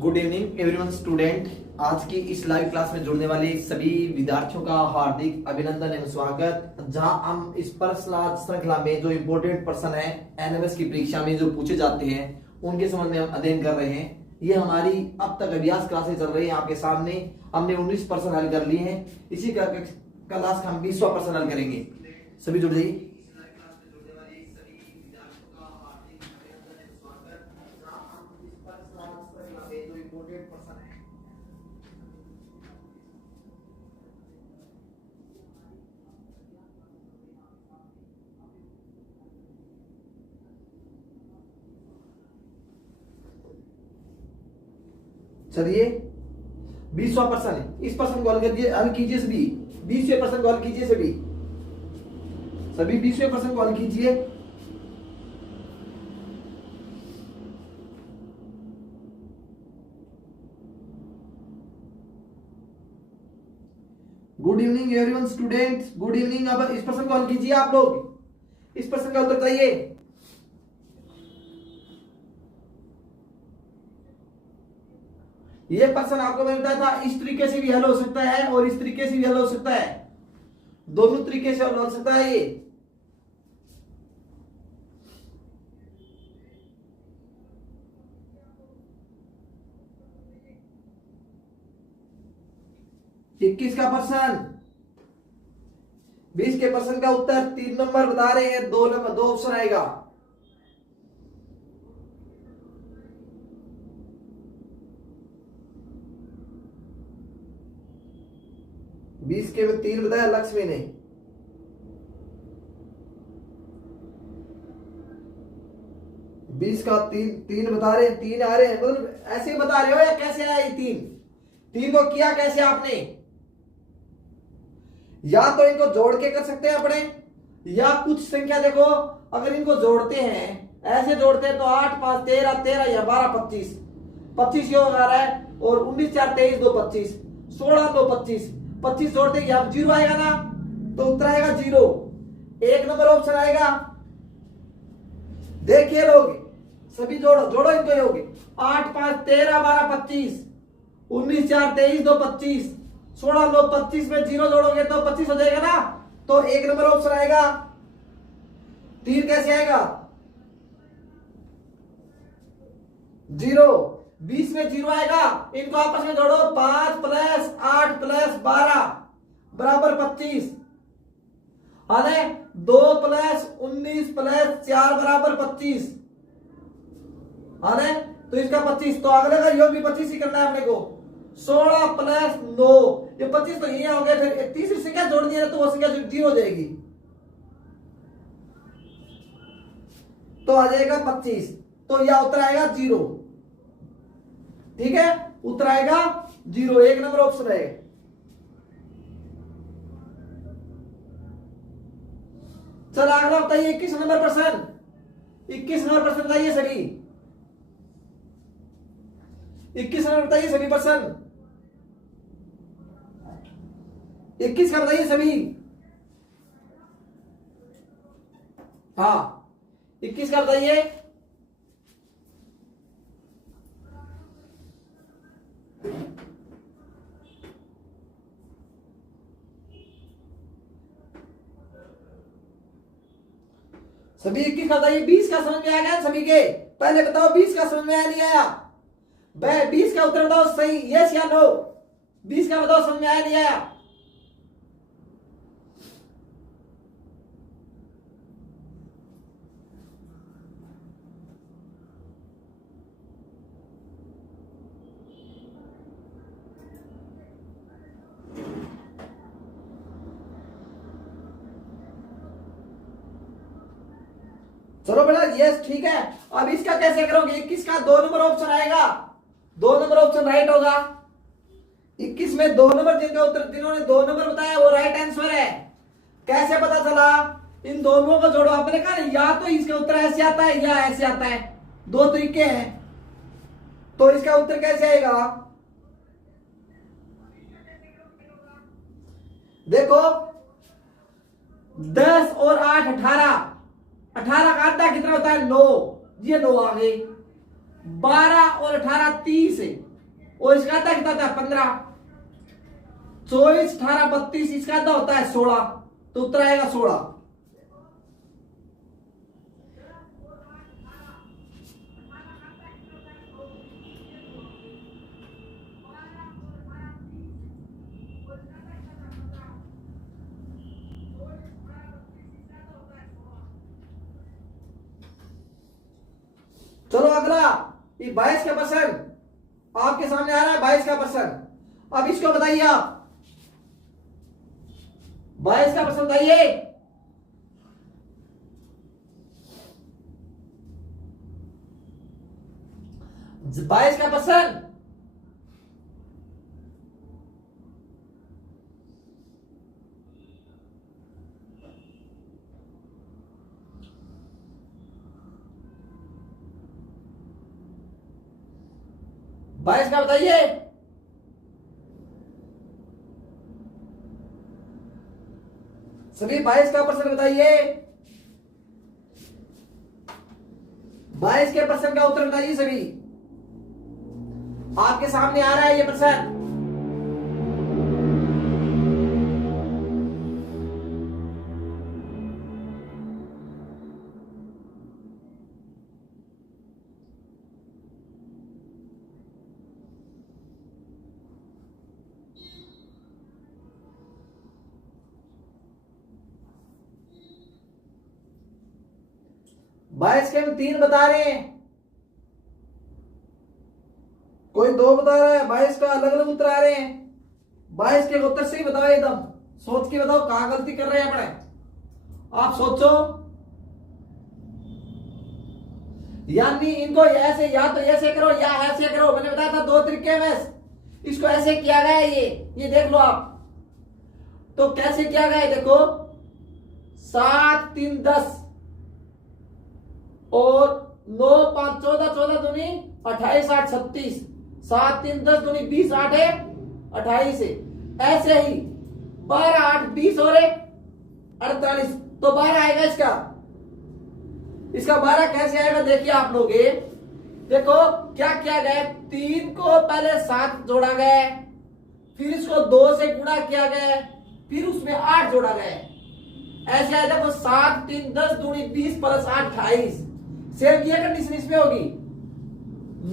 Good evening everyone student. आज की इस लाइव क्लास में जुड़ने वाले सभी विद्यार्थियों का हार्दिक अभिनंदन एवं स्वागत। जहां हम इस प्रश्न श्रृंखला में जो इम्पोर्टेंट प्रश्न है एनएमएस की परीक्षा में जो पूछे जाते हैं उनके संबंध में हम अध्ययन कर रहे हैं। ये हमारी अब तक अभ्यास क्लासेस चल रही है आपके सामने। हमने 19 प्रश्न हल कर लिए हैं। इसी का क्लास का हम 20वां प्रश्न हल करेंगे। सभी जुड़ जाइए। चलिए 20वां प्रश्न है। इस प्रश्न को हल कीजिए सभी। 20वें प्रश्न को हल कीजिए सभी 20वें प्रश्न को हल कीजिए। Good evening everyone students, good evening. अब इस प्रश्न को हल कीजिए आप लोग। इस प्रश्न का उत्तर बताइए। ये प्रश्न आपको मैं बताया था इस तरीके से भी हल हो सकता है और इस तरीके से भी हल हो सकता है। दोनों तरीके से हल हो सकता है। ये इक्कीस का प्रश्न, 20 के प्रश्न का उत्तर 3 नंबर बता रहे हैं। 2 नंबर 2 ऑप्शन आएगा। बीस के में 3 बताया लक्ष्मी ने। बीस का तीन बता रहे हैं। 3 आ रहे हैं, मतलब ऐसे ही बता रहे हो या कैसे आया ये 3 को किया कैसे आपने? या तो इनको जोड़ के कर सकते हैं अपने, या कुछ संख्या देखो अगर इनको जोड़ते हैं, ऐसे जोड़ते हैं तो 8 5 13 13 या 12 25 25 योग आ रहा है और 19 4 23 2 25 16 2 25 25 जोड़ते हैं अब 0 आएगा ना, तो उत्तर आएगा 0। 1 नंबर ऑप्शन आएगा। देखिए लोग सभी जोड़ो इनको योग। 8 5 13 12 25 19 4 23 2 25 16 2 25 में 0 जोड़ोगे तो 25 हो जाएगा ना, तो 1 नंबर ऑप्शन आएगा। 3 कैसे आएगा? 0। 20 में 0 आएगा। इनको आपस में जोड़ो। 5 + 8 + 12 बराबर 25। अरे 2 + 19 + 4 बराबर 25। अरे तो इसका 25, तो अगले का योग भी 25 ही करना है अपने को। 16 + 9 ये 25 तो ये हो गए। फिर तीसरी संख्या जोड़ दिया तो वो संख्या 0 हो जाएगी, तो आ जाएगा 25। तो यह उत्तर आएगा 0। ठीक है, उत्तर आएगा 0। 1 नंबर ऑप्शन है। चल अगला बताइए 21 नंबर प्रश्न। 21 नंबर प्रश्न बताइए सभी। 21 नंबर बताइए सभी प्रश्न। 21 का बताइए सभी। हाँ 21 का बताइए। सभी 21 का बताइए। 20 का समझ में आ गया सभी के? पहले बताओ 20 का समझ में आया नहीं आया? 20 का उत्तर बताओ सही, यस या नो। 20 का बताओ समझ में आया नहीं आया? चलो बेटा यस ठीक है। अब इसका कैसे करोगे? 21 का 2 नंबर ऑप्शन आएगा। 2 नंबर ऑप्शन राइट होगा। 21 में 2 नंबर जिनका उत्तर जिन्होंने 2 नंबर बताया वो राइट आंसर है। कैसे पता चला? इन दोनों को जोड़ो। आपने कहा या तो इसका उत्तर ऐसे आता है या ऐसे आता है, 2 तरीके हैं। तो इसका उत्तर कैसे आएगा? देखो 10 और 8 18 18 का आधा कितना होता है? 9। ये 9 आ गए। 12 और 18 30 और इसका आधा कितना होता है 15, 24, 18, 32, इसका आधा होता है 16, तो उत्तर आएगा 16। चलो अगला, ये 22 का प्रश्न आपके सामने आ रहा है, 22 का प्रश्न। अब इसको बताइए आप, 22 का प्रश्न बताइए। 22 का प्रश्न, बाईस का बताइए। सभी 22 का प्रश्न बताइए। 22 के प्रश्न का उत्तर बताइए सभी। आपके सामने आ रहा है ये प्रश्न। बाईस के हम 3 बता रहे हैं, कोई 2 बता रहा है, 22 का अलग अलग उत्तर आ रहे हैं। 22 के उत्तर सही बताओ, एकदम सोच के बताओ कहां गलती कर रहे हैं अपने, आप सोचो। यानी इनको ऐसे, या तो ऐसे करो या ऐसे करो। मैंने बताया था 2 तरीके में, इसको ऐसे किया गया है, ये देख लो आप। तो कैसे किया गया है देखो, 7, 3, 10 और 9, 5, 14, 14 दूनी 28, 8, 36, 7, 3, 10 दूनी 20, 8 है 28 है। ऐसे ही 12, 8, 20 और 48, तो 12 आएगा इसका। इसका 12 कैसे आएगा देखिए आप लोग। देखो क्या किया गया, 3 को पहले 7 जोड़ा गया, फिर इसको 2 से गुणा किया गया, फिर उसमें 8 जोड़ा गया। ऐसे आया देखो 7, 3, 10 दूनी 20 प्लस 8 28। सेम ये कंडीशन इसमें होगी।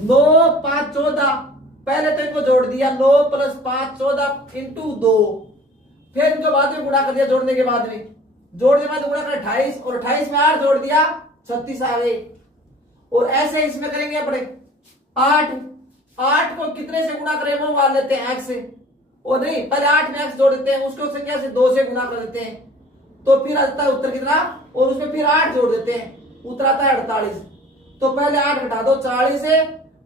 9, 5, 14, पहले तो इनको जोड़ दिया, 9 प्लस 5 14 इंटू 2, फिर इनको बाद में गुणा कर दिया, जोड़ने के बाद में, जोड़ने के बाद गुणा कर 28, और 28 में 8 जोड़ दिया 36 आ गए। और ऐसे इसमें करेंगे अपने 8 को कितने से गुणा करें वो मान लेते हैं x से, और नहीं पहले 8 में x जोड़ देते हैं, उसको संख्या से 2 से गुणा कर देते हैं, तो फिर आता है उत्तर कितना, और उसमें फिर 8 जोड़ देते हैं, उत्तर आता है 48। तो पहले 8 घटा दो, 40 है,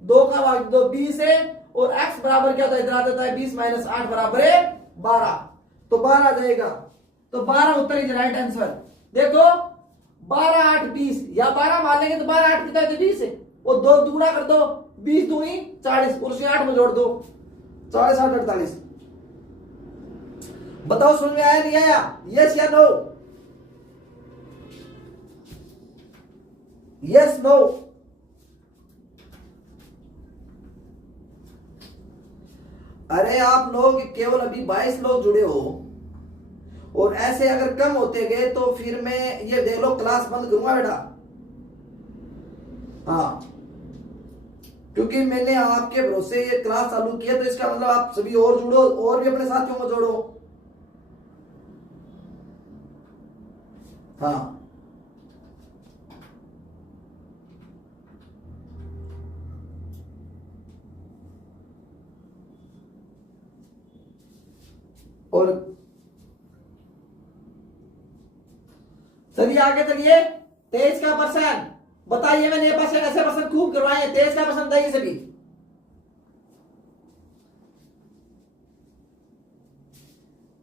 2 का भाग दो 20 है, और x बराबर क्या होता है, इधर आ जाता है 20 माइनस 8 बराबर है 12, तो 12 आ जाएगा। तो 12 उत्तर इज राइट आंसर। देखो 12, 8, 20, या 12 मान लेंगे तो 12, 8 कितना है 20 है, और 2 दुगुना कर दो, 20 दूनी 40, और उसे 8 में जोड़ दो, 40, 8, 48। बताओ समझ में आया नहीं आया, यस या नो, यस नो। अरे आप लोग केवल अभी 22 लोग जुड़े हो, और ऐसे अगर कम होते गए तो फिर मैं ये देख लो क्लास बंद करूंगा बेटा। हाँ, क्योंकि मैंने आपके भरोसे ये क्लास चालू किया, तो इसका मतलब आप सभी और जुड़ो, और भी अपने साथियों को जोड़ो। हाँ, और चलिए आगे चलिए। 23 का प्रश्न बताइए। मैंने ये प्रश्न ऐसे प्रश्न खूब करवाए हैं। 23 का प्रश्न बताइए सभी।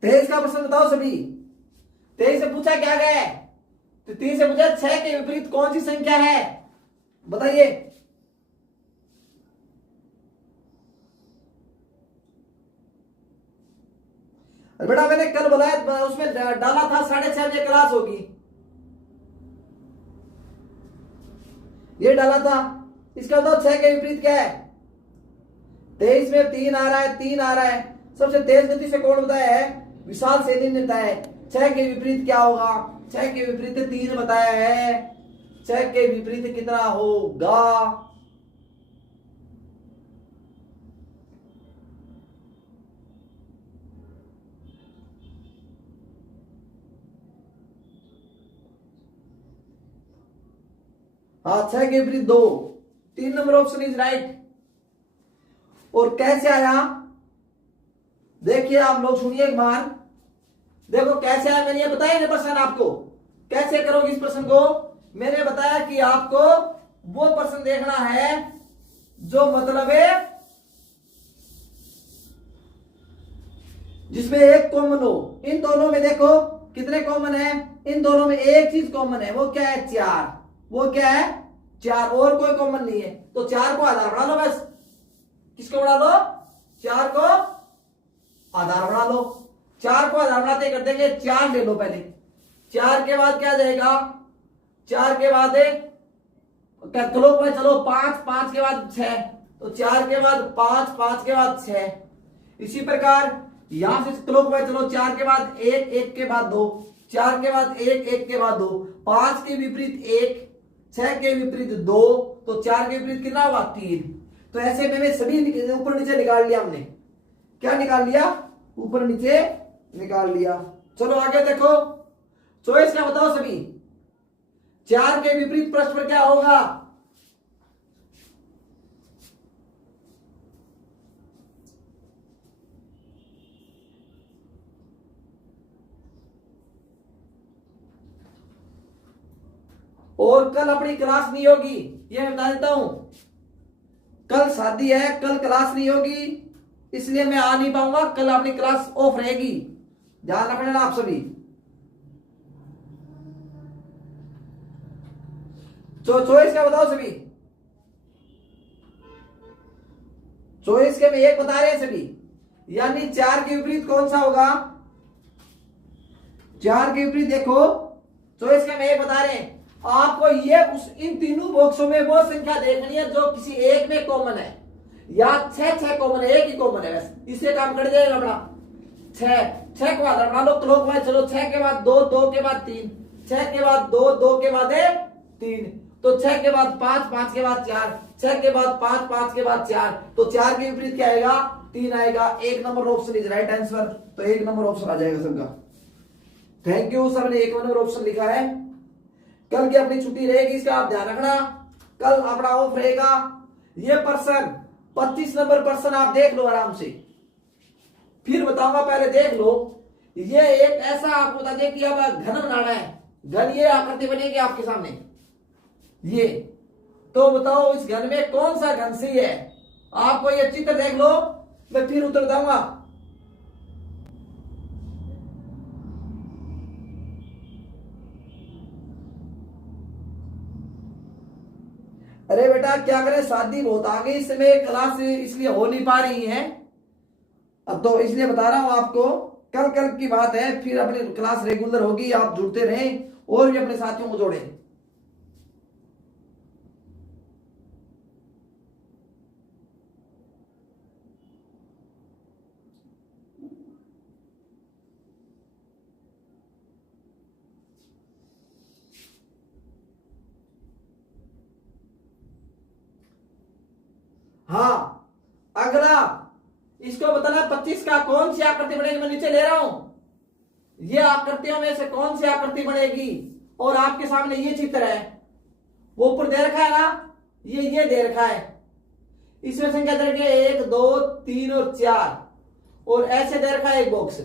23 का प्रश्न बताओ सभी। 23 से पूछा क्या गया है, तो 23 से पूछा 6 के विपरीत कौन सी संख्या है, बताइए। बेटा मैंने कल बुलाया, उसमें डाला था 6:30 बजे क्लास होगी, ये डाला था। इसका बताओ 6 के विपरीत क्या है, 23 में 3 आ रहा है, 3 आ रहा है। सबसे तेज गति से कौन बताया है? विशाल सैनी ने बताया है। 6 के विपरीत क्या होगा? 6 के विपरीत 3 बताया है। 6 के विपरीत कितना होगा? हाँ, 6 के विपरीत 2। 3 नंबर ऑप्शन इज राइट। और कैसे आया? देखिए आप लोग सुनिए एक बार। देखो कैसे आया, मैंने ये बताया ना प्रश्न आपको। कैसे करोगे इस प्रश्न को? मैंने बताया कि आपको वो प्रश्न देखना है जो मतलब है जिसमें एक कॉमन हो। इन दोनों में देखो कितने कॉमन है? इन दोनों में एक चीज कॉमन है, वो क्या है? 4। वो क्या है? 4। और कोई कॉमन नहीं है, तो 4 को आधार बना लो बस। किसको बना लो? 4 को आधार बना लो। 4 को आधार बनाते कर देंगे, 4 ले लो पहले। 4 के बाद क्या जाएगा? 4 के बाद क्लॉकवाइज चलो 5, 5 के बाद 6, तो 4 के बाद 5, 5 के बाद 6। इसी प्रकार यहां से क्लॉकवाइज चलो 4 के बाद 1, 1 के बाद 2, 4 के बाद 1, 1 के बाद 2, 5 के विपरीत 1, 6 के विपरीत 2, तो 4 के विपरीत कितना हुआ? 3। तो ऐसे में सभी ऊपर नीचे निकाल लिया हमने। क्या निकाल लिया? ऊपर नीचे निकाल लिया। चलो आगे देखो, चॉइस क्या बताओ सभी? 4 के विपरीत परस्पर क्या होगा? और कल अपनी क्लास नहीं होगी, ये मैं बता देता हूं। कल शादी है, कल क्लास नहीं होगी, इसलिए मैं आ नहीं पाऊंगा। कल अपनी क्लास ऑफ रहेगी, ध्यान रखना ना आप सभी। तो चॉइस क्या बताओ सभी? चॉइस के में एक बता रहे हैं सभी, यानी 4 के विपरीत कौन सा होगा? 4 के विपरीत देखो, चॉइस के में एक बता रहे हैं आपको। ये इन तीनों बॉक्सों में वो संख्या देखनी है जो किसी एक में कॉमन है। या 6 कॉमन है, एक ही कॉमन है बस, इससे काम कर जाएगा अपना। 6 को आधार बना लो क्लॉकवाइज चलो। 6 के बाद 2, 2 के बाद 3, 6 के बाद 2, 2 के बाद 3, तो 6 के बाद 5, 5 के बाद 4, 6 के बाद 5, 5 के बाद 4, तो 4 के विपरीत क्या आएगा? 3 आएगा। 1 number option is right answer. तो 1 नंबर ऑप्शन आ जाएगा सबका। थैंक यू, सबने 1 नंबर ऑप्शन लिखा है। कल की अपनी छुट्टी रहेगी, इसका आप ध्यान रखना। कल अपना ऑफ रहेगा। ये पर्सन 25 नंबर पर्सन आप देख लो आराम से, फिर बताऊंगा, पहले देख लो। ये एक ऐसा आपको बता दें कि अब घन बनाना है। घन ये आकृति बनेगी आपके सामने ये, तो बताओ इस घन में कौन सा घन सही है? आपको ये चित्र देख लो, मैं फिर उत्तर दूंगा। अरे बेटा क्या करें, शादी बहुत आ गई इस समय, क्लास इसलिए हो नहीं पा रही है। अब तो इसलिए बता रहा हूं आपको, कल कल की बात है, फिर अपनी क्लास रेगुलर होगी। आप जुड़ते रहें और भी अपने साथियों को जोड़ें। हाँ, अगला इसको बताना 25 का कौन सी आकृति बनेगी। मैं नीचे ले रहा हूं, ये आकृतियों में से कौन सी आकृति बनेगी? और आपके सामने ये चित्र है, वो ऊपर दे रखा है ना, ये दे रखा है। इसमें संख्या दे रखी है 1, 2, 3 और 4, और ऐसे दे रखा है एक बॉक्स।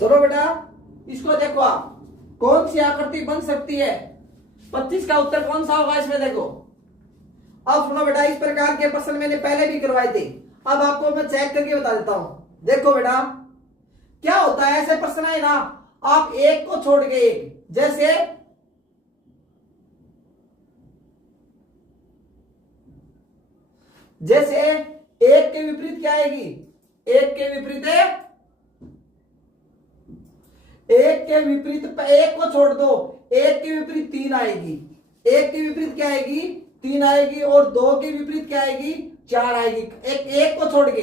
चलो बेटा इसको देखो, आप कौन सी आकृति बन सकती है? 25 का उत्तर कौन सा होगा इसमें? देखो अब सुनो बेटा, इस प्रकार के प्रश्न मैंने पहले भी करवाए थे, अब आपको मैं चेक करके बता देता हूं। देखो बेटा क्या होता है, ऐसे प्रश्न है ना, आप एक को छोड़ के एक, जैसे जैसे एक के विपरीत क्या आएगी, एक के विपरीत है, एक के विपरीत एक को छोड़ दो, एक के विपरीत 3 आएगी, एक के विपरीत क्या आएगी 3 आएगी, और 2 के विपरीत क्या आएगी 4 आएगी। एक को छोड़ के,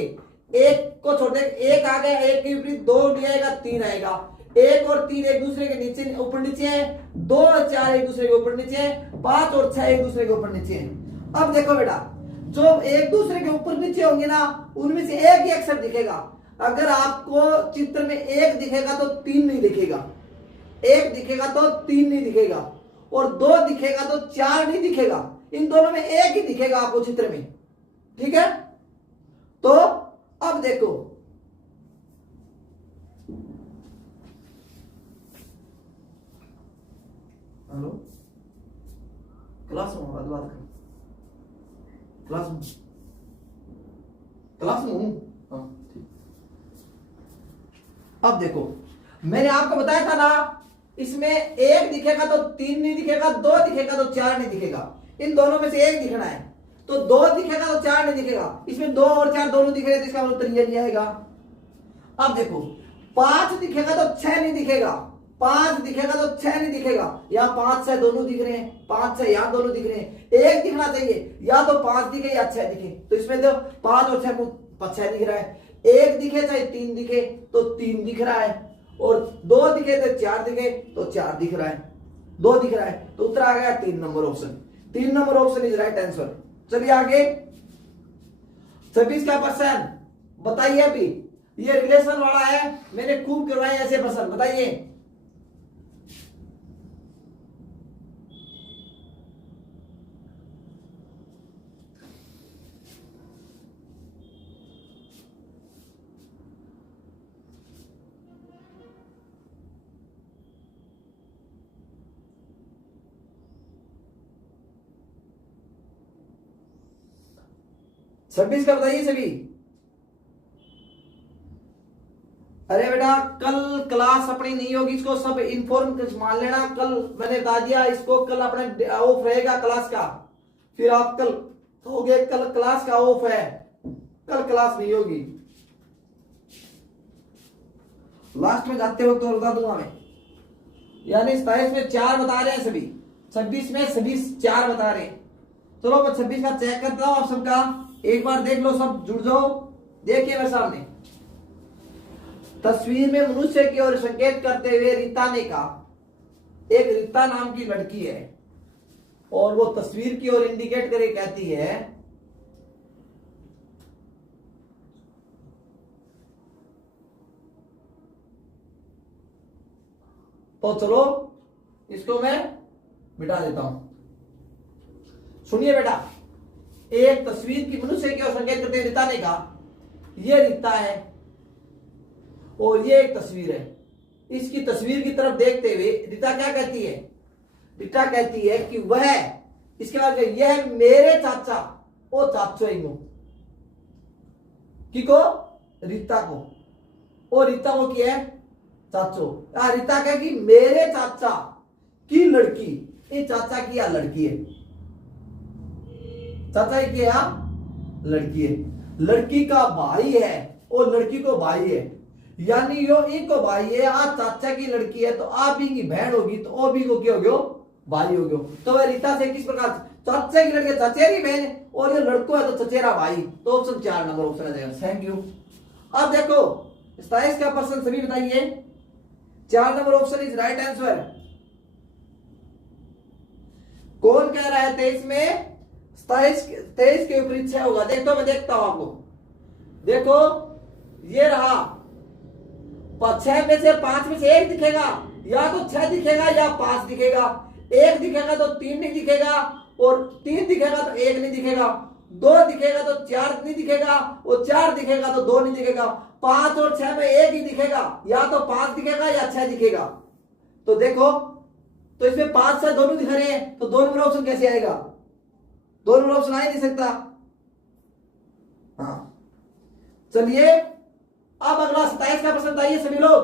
एक को छोड़ दे, एक आ गया, एक के विपरीत 2 नहीं आएगा 3 आएगा। एक और 3 एक दूसरे के नीचे ऊपर नीचे है, 2 और 4 एक दूसरे के ऊपर नीचे है, 5 और 6 एक दूसरे के ऊपर नीचे है। अब देखो बेटा, जो एक दूसरे के ऊपर नीचे होंगे ना, उनमें से एक ही अक्षर दिखेगा। अगर आपको चित्र में एक दिखेगा तो 3 नहीं दिखेगा, एक दिखेगा तो 3 नहीं दिखेगा, और 2 दिखेगा तो 4 नहीं दिखेगा। इन दोनों में एक ही दिखेगा आपको चित्र में, ठीक है। तो अब देखो, हेलो क्लास में बात कर, क्लास में हूं, हाँ ठीक। अब देखो, मैंने आपको बताया था ना, इसमें एक दिखेगा तो 3 नहीं दिखेगा, 2 दिखेगा तो 4 नहीं दिखेगा। इन दोनों में से एक दिखना है, तो 2 दिखेगा तो 4 नहीं दिखेगा। इसमें 2 और 4 दोनों दिख रहे हैं, तो इसका उत्तर ये नहीं आएगा। अब देखो, 5 दिखेगा तो 6 नहीं दिखेगा, 5 दिखेगा तो 6 नहीं दिखेगा। या 5 6 दोनों दिख रहे हैं, 5 6 यहां दोनों दिख रहे हैं, एक दिखना चाहिए, या तो 5 दिखे या 6 दिखे। तो इसमें तो 5 और 6 दिख रहा है। एक दिखे चाहे 3 दिखे तो 3 दिख रहा है, और 2 दिखे तो 4 दिखे तो 4 दिख रहा है, 2 दिख रहा है। तो उत्तर आ गया 3 number option. 3 number option is right answer. चलिए आगे, 26 का प्रश्न बताइए। अभी ये रिलेशन वाला है, मैंने खूब करवाए ऐसे प्रश्न, बताइए। छब्बीस का बताइए सभी। अरे बेटा, कल क्लास अपनी नहीं होगी, इसको सब इन्फॉर्म मान लेना। कल मैंने बता दिया, इसको कल अपने ऑफ रहेगा क्लास का, फिर आप कल हो गए, कल क्लास का ऑफ है, कल क्लास नहीं होगी। लास्ट में जाते वक्त तो बता दूंगा मैं, यानी 27 में 4 बता रहे हैं सभी, 26 में सभी 4 बता रहे हैं। चलो मैं 26 का चेक करता हूं आप सबका, एक बार देख लो, सब जुड़ जाओ। देखिए मेरे सामने तस्वीर में मनुष्य की ओर संकेत करते हुए रीता ने कहा, एक रीता नाम की लड़की है, और वो तस्वीर की ओर इंडिकेट करके कहती है, तो चलो इसको मैं मिटा देता हूं। सुनिए बेटा, एक तस्वीर की मनुष्य की ओर संकेत करते हुए रीता ने कहा, यह रीता है और ये एक तस्वीर है। इसकी तस्वीर की तरफ देखते हुए रीता क्या कहती है, रीता कहती है कि वह, इसके बाद यह मेरे चाचा, ओ चाचो ही को रीता को, और रीता को किया है चाचो। रीता कहे कि मेरे चाचा की लड़की, ये चाचा की या लड़की है, चाचा की या लड़की है, लड़की का भाई है और लड़की को भाई है, यानी यो एक को भाई है, आज चाचा की लड़की है तो आप ही की बहन होगी, तो ओ भी को क्या हो गयो, भाई हो गयो। तो वह रीता से किस प्रकार, चाचा की लड़की चचेरी बहन और ये लड़को है तो चचेरा भाई। तो ऑप्शन 4 नंबर ऑप्शन आ जाएगा। Thank you. अब देखो 27 का प्रश्न सभी बताइए, 4 number option is right answer. कौन कह रहा है 23 में 23 के विपरीत 6 होगा? देखो मैं देखता हूं आपको, देखो ये रहा, 6 में से 5 में से एक दिखेगा, या तो 6 दिखेगा या 5 दिखेगा, 1 दिखेगा तो 3 नहीं दिखेगा, और 3 दिखेगा तो 1 नहीं दिखेगा, 2 दिखेगा तो 4 नहीं दिखेगा, और 4 दिखेगा तो 2 नहीं दिखेगा, 5 और 6 में एक ही दिखेगा, या तो 5 दिखेगा या 6 दिखेगा। तो देखो, तो इसमें 5 से दोनों दिख रहे हैं, तो 2 नंबर ऑप्शन कैसे आएगा? 2 नंबर ऑप्शन आ ही नहीं सकता। हाँ चलिए, अब अगला 27 का प्रश्न बताइए सभी लोग,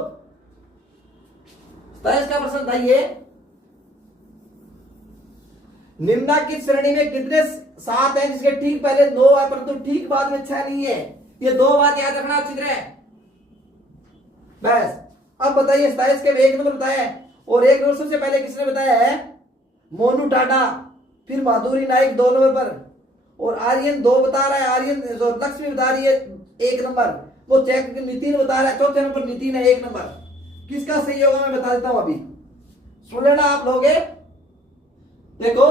27 का प्रश्न बताइए। निम्नलिखित श्रेणी में कितने 7 हैं जिसके ठीक पहले 9 है परंतु ठीक बाद में 6 नहीं है। ये 2 बात याद रखना अच्छी तरह। बस अब बताइए 27 के 1 नंबर बताया है और 1 नंबर सबसे पहले किसने बताया है? मोनू टाटा। फिर माधुरी नाइक 2 नंबर पर और आर्यन 2 बता रहा है, आर्यन लक्ष्मी बता रही है 1 नंबर, वो चेक नितिन बता रहा है चौथे नंबर नितिन है 1 नंबर। किसका सही होगा मैं बता देता हूं अभी, सुन लेना आप लोग। देखो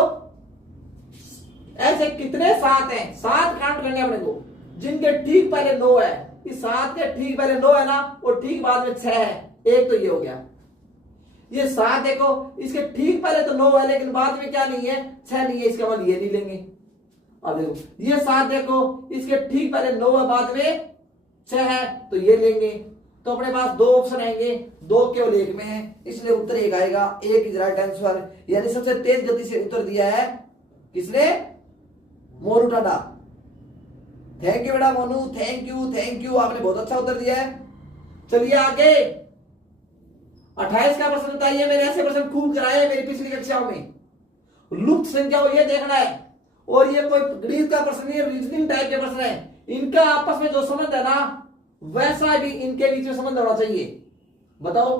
ऐसे कितने 7 हैं, 7 काउंट करने अपने को जिनके ठीक पहले 9 है। इस 7 के ठीक पहले 9 है ना और ठीक बाद में 6 है। एक तो ये हो गया। ये 7 देखो इसके ठीक पहले तो 9 है लेकिन बाद में क्या नहीं है? 6 नहीं है। इसका मतलब ये नहीं लेंगे। अब देखो ये 7 देखो इसके ठीक पहले 9 है बाद में 6 है तो ये लेंगे। तो अपने पास 2 ऑप्शन आएंगे, 2 केवल 1 में है इसलिए उत्तर 1 आएगा। 1 इज राइट आंसर। यानी सबसे तेज गति से उत्तर दिया है किसने? मोनू टाटा। थैंक यू बेटा मोनू, थैंक यू, आपने बहुत अच्छा उत्तर दिया है। चलिए आगे 28 का प्रश्न बताइए। मैंने ऐसे प्रश्न खूब कराए मेरी पिछली कक्षाओं में। लुप्त संख्या को ये देखना है और ये कोई गणित का प्रश्न नहीं है, रीजनिंग टाइप के प्रश्न है। इनका आपस में जो संबंध है ना वैसा भी इनके बीच में संबंध होना चाहिए। बताओ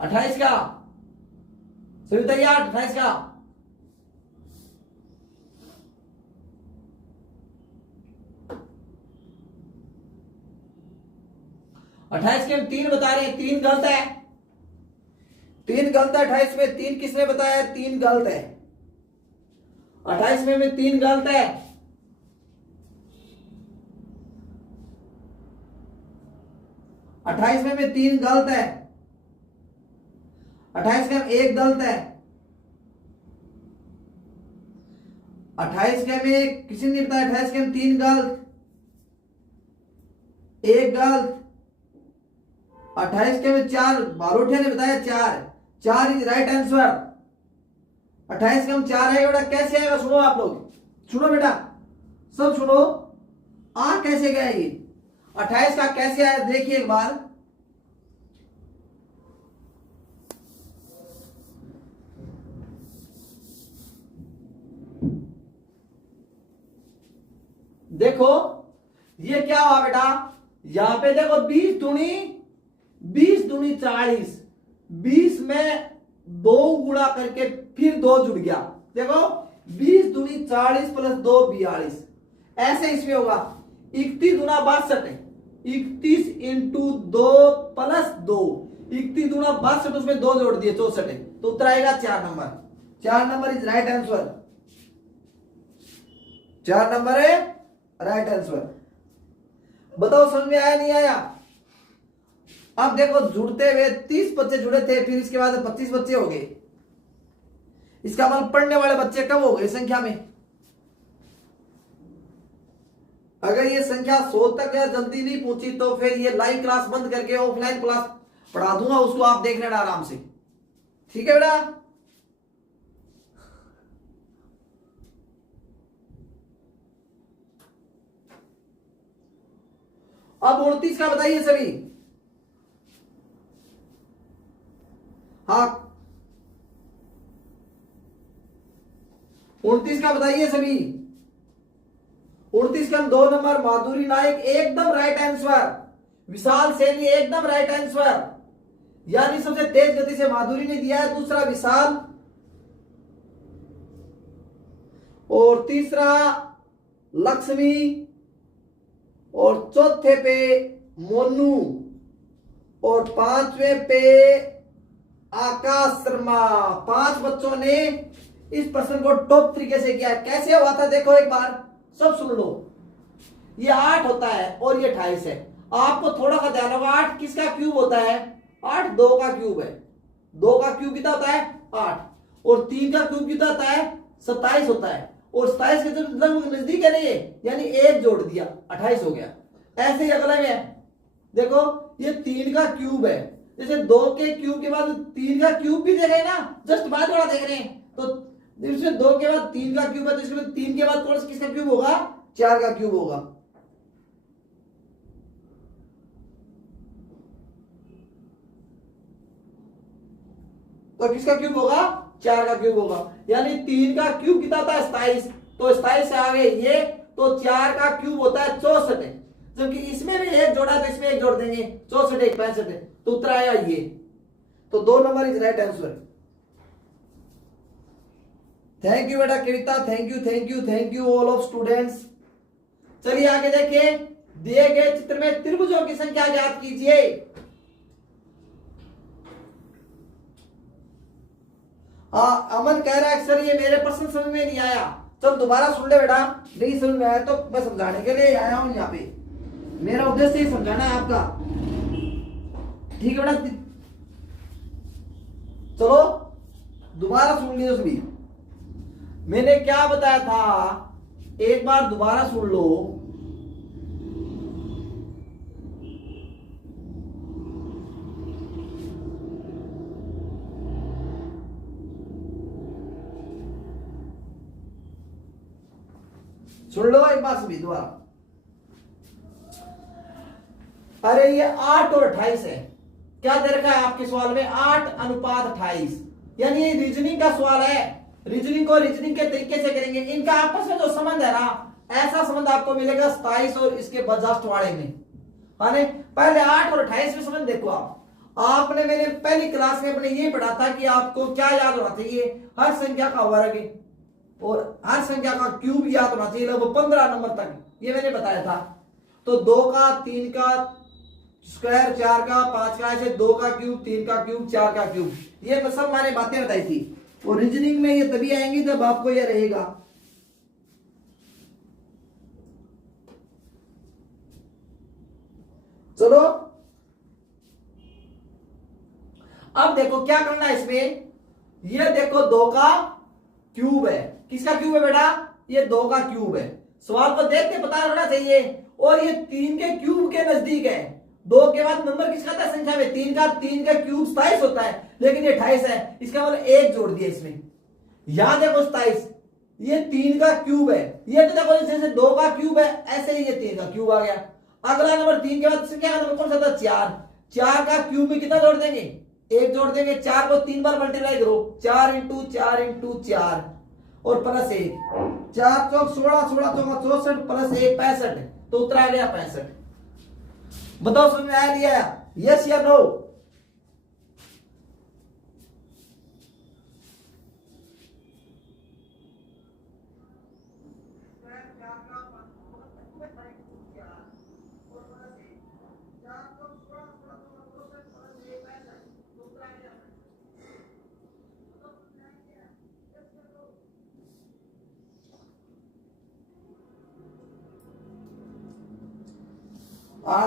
28 का सभी तैयार? 28 का 28 के हम 3 बता रहे हैं, 3 गलत है। 3 गलत है 28 में। 3 किसने बताया? 3 गलत है 28 में 3 गलत है। 28 में 3 गलत है। 28 में 1 गलत है। 28 के में किसी ने बताया 28 के में 3 गलत, 1 गलत। 28 के में 4 बारोठिया ने बताया 4 इज राइट आंसर। 28 के हम 4 है बेटा। कैसे आएगा सुनो आप लोग, सुनो बेटा सब सुनो। कैसे गया ये 28 का कैसे आया देखिए एक बार। देखो ये क्या हुआ बेटा, यहां पे देखो 20 दूनी 40, 20 में 2 गुणा करके फिर 2 जुड़ गया। देखो 20 दूनी 40 प्लस 2 42। ऐसे इसमें होगा 31 दूना 62, 31 इंटू 2 प्लस 2, 31 दूना 62 उसमें 2 जोड़ दिए 64 है तो उत्तर आएगा 4 number. 4 number is right answer. 4 number है राइट आंसर। बताओ समझ में आया नहीं आया? अब देखो जुड़ते हुए 30 बच्चे जुड़े थे फिर इसके बाद 25 बच्चे हो गए। इसका मतलब पढ़ने वाले बच्चे कम हो गए संख्या में। अगर ये संख्या 100 तक या जल्दी नहीं पहुंची तो फिर ये लाइव क्लास बंद करके ऑफलाइन क्लास पढ़ा दूंगा, उसको आप देख लेना आराम से। ठीक है बेटा? अब 29 का बताइए सभी। हाँ 29 का बताइए सभी। 29 का 2 नंबर माधुरी नायक एकदम राइट आंसर। विशाल सैनी एकदम राइट आंसर। यानी सबसे तेज गति से माधुरी ने दिया है, दूसरा विशाल और तीसरा लक्ष्मी और चौथे पे मोनू और 5वें पे आकाश शर्मा। 5 बच्चों ने इस प्रश्न को टॉप तरीके से किया। कैसे हुआ था देखो एक बार, सब सुन लो। ये 8 होता है और ये 28 है। आपको थोड़ा सा ध्यान होगा 8 किसका क्यूब होता है? 8 2 का क्यूब है। 2 का क्यूब कितना होता है? 8। और 3 का क्यूब कितना होता है? 27 होता है। और 27 के लगभग नजदीक है नहीं, यानी 1 जोड़ दिया 28 हो गया। ऐसे ही अगला में है देखो ये 3 का क्यूब है। जैसे 2 के क्यूब के बाद 3 का क्यूब भी देख रहे हैं ना, जस्ट बाद वाला देख रहे हैं। तो इसमें 2 के बाद 3 का क्यूब है तो इसमें 3 के बाद कौन सा किसका क्यूब होगा? 4 का क्यूब होगा। तो किसका क्यूब होगा? 4 का क्यूब होगा, यानी 3 का क्यूब कितना था 27, तो 27 से आगे ये, तो 4 का क्यूब होता है 64, जबकि इसमें भी एक जोड़ा है तो इसमें एक जोड़ देंगे, 64 एक 65 है, तो उत्तर आएगा ये। तो 2 नंबर is right answer. Thank you बेटा Kavita, thank you all of students. चलिए आगे देखिए, दिए गए चित्र में त्रिभुजों की संख्या ज्ञात कीजिए। अमन कह रहा है सर ये मेरे प्रश्न समझ में नहीं आया। चल दोबारा सुन ले बेटा, नहीं समझ में आया तो मैं समझाने के लिए आया हूं यहाँ पे, मेरा उद्देश्य ही समझाना है आपका, ठीक है बेटा। चलो दोबारा सुन लीजिए सभी, मैंने क्या बताया था, एक बार दोबारा सुन लो। सुन लो एक बार सभी दोबारा। अरे ये 8 और 28 है, क्या दे रखा है आपके सवाल में 8:28, यानी ये रीजनिंग का सवाल है। रीजनिंग को रीजनिंग के तरीके से करेंगे, इनका आपस में जो संबंध है ना, ऐसा संबंध आपको मिलेगा 27 और इसके बजास्ट वाले में। माने पहले 8 और 28 में संबंध देखो आपने मैंने पहली क्लास में अपने ये पढ़ा था कि आपको क्या याद होना चाहिए, हर संख्या का वर्ग और हर संख्या का क्यूब याद होना चाहिए लगभग 15 नंबर तक, ये मैंने बताया था। तो 2 का 3 का स्क्वायर, 4 का 5 का, ऐसे 2 का क्यूब, 3 का क्यूब, 4 का क्यूब, ये सब मैंने बातें बताई थी। और रीजनिंग में ये तभी आएंगी जब आपको ये रहेगा। चलो अब देखो क्या करना है इसमें, ये देखो 2 का क्यूब है, किसका क्यूब है बेटा, ये 2 का क्यूब है। सवाल को देख के पता होना चाहिए, और ये 3 के क्यूब के नजदीक है। 2 के बाद नंबर किसका था संख्या में, 3 का क्यूब 27 होता है, लेकिन ये 28 है, इसका मतलब 1 जोड़ दिया इसमें। यहां देखो 27, ये 3 का क्यूब है, ये तो देखो जैसे 2 का क्यूब है ऐसे ही ये 3 का क्यूब आ गया। अगला नंबर 3 के बाद संख्या का नंबर कौन सा था 4, 4 का क्यूब में कितना जोड़ देंगे, 1 जोड़ देंगे। 4 को 3 बार मल्टीप्लाई करो, 4 इंटू 4 इंटू 4 और प्लस 1, 4 चौक 16, 16 चौक 64 प्लस 1 65, तो उत्तर आ गया 65। बताओ समझ में आया नहीं आया, यस या नो।